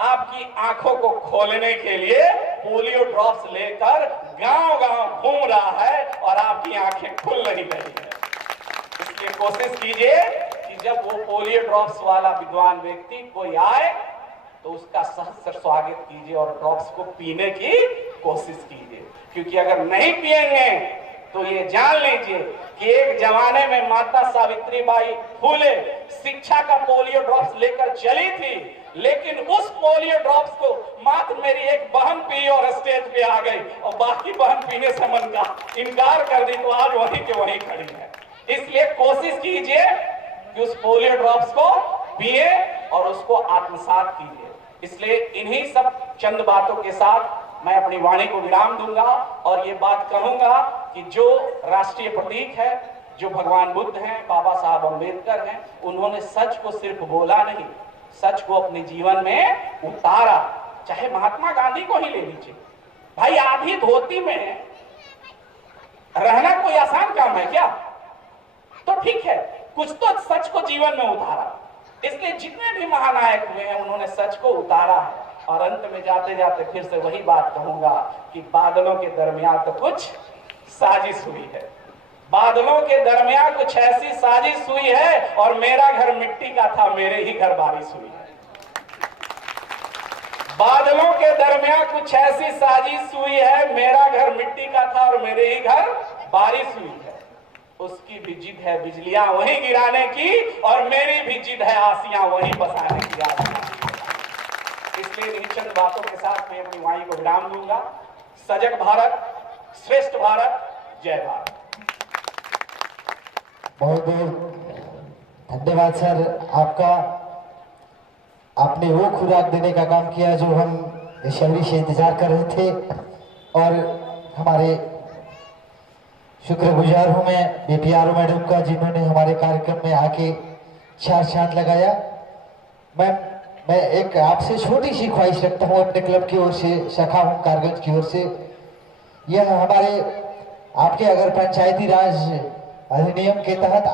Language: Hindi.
आपकी आंखों को खोलने के लिए पोलियो ड्रॉप्स लेकर गांव-गांव घूम रहा है और आपकी आंखें खुल नहीं रही है। इसलिए कोशिश कीजिए कि जब वो पोलियो ड्रॉप्स वाला विद्वान व्यक्ति कोई आए तो उसका सहर्ष स्वागत कीजिए और ड्रॉप्स को पीने की कोशिश कीजिए, क्योंकि अगर नहीं पिएंगे तो ये जान लीजिए कि एक जमाने में माता सावित्रीबाई फुले शिक्षा का पोलियो ड्रॉप्स लेकर चली थी, लेकिन उस पोलियो ड्रॉप्स को मात्र मेरी एक बहन पी और स्टेज पे आ गई और बाकी बहन पीने से मन का इनकार कर दी, तो आज वहीं के वहीं खड़ी है। इसलिए कोशिश कीजिए कि उस पोलियो ड्रॉप्स को पिए और उसको आत्मसात कीजिए। इसलिए इन्हीं सब चंद बातों के साथ मैं अपनी वाणी को विराम दूंगा और ये बात कहूंगा कि जो राष्ट्रीय प्रतीक है, जो भगवान बुद्ध हैं, बाबा साहब अम्बेडकर हैं, उन्होंने सच को सिर्फ बोला नहीं, सच को अपने जीवन में उतारा। चाहे महात्मा गांधी को ही ले लीजिए भाई, आधी धोती में रहना कोई आसान काम है क्या? तो ठीक है, कुछ तो सच को जीवन में उतारा। इसलिए जितने भी महानायक हुए हैं उन्होंने सच को उतारा है। और अंत में जाते जाते फिर से वही बात कहूंगा कि बादलों के दरमियान तो कुछ साजिश हुई है, बादलों के दरमियान कुछ ऐसी साजिश हुई है और मेरा घर मिट्टी का था, मेरे ही घर बारिश हुई है। बादलों के दरमियान कुछ ऐसी साजिश हुई है, मेरा घर मिट्टी का था और मेरे ही घर बारिश हुई है। उसकी भी जिद है बिजलियां वहीं गिराने की और मेरी भी जिद है आसियां वहीं बसाने की। इसलिए इन चंद बातों के साथ मैं अपनी वाणी को विराम दूंगा। सजग भारत, श्रेष्ठ भारत, जय भारत। बहुत बहुत धन्यवाद सर आपका। आपने वो खुराक देने का काम किया जो हम बेसब्री से इंतजार कर रहे थे और हमारे शुक्रगुजार हूं मैं बीपीआरओ मैडम का, जिन्होंने हमारे कार्यक्रम में आके चार चांद लगाया। मैं एक आपसे छोटी सी ख्वाहिश रखता हूं अपने क्लब की ओर से, शाखा ओंकारगंज की ओर से। यह हमारे आपके अगर पंचायती राज अधिनियम के तहत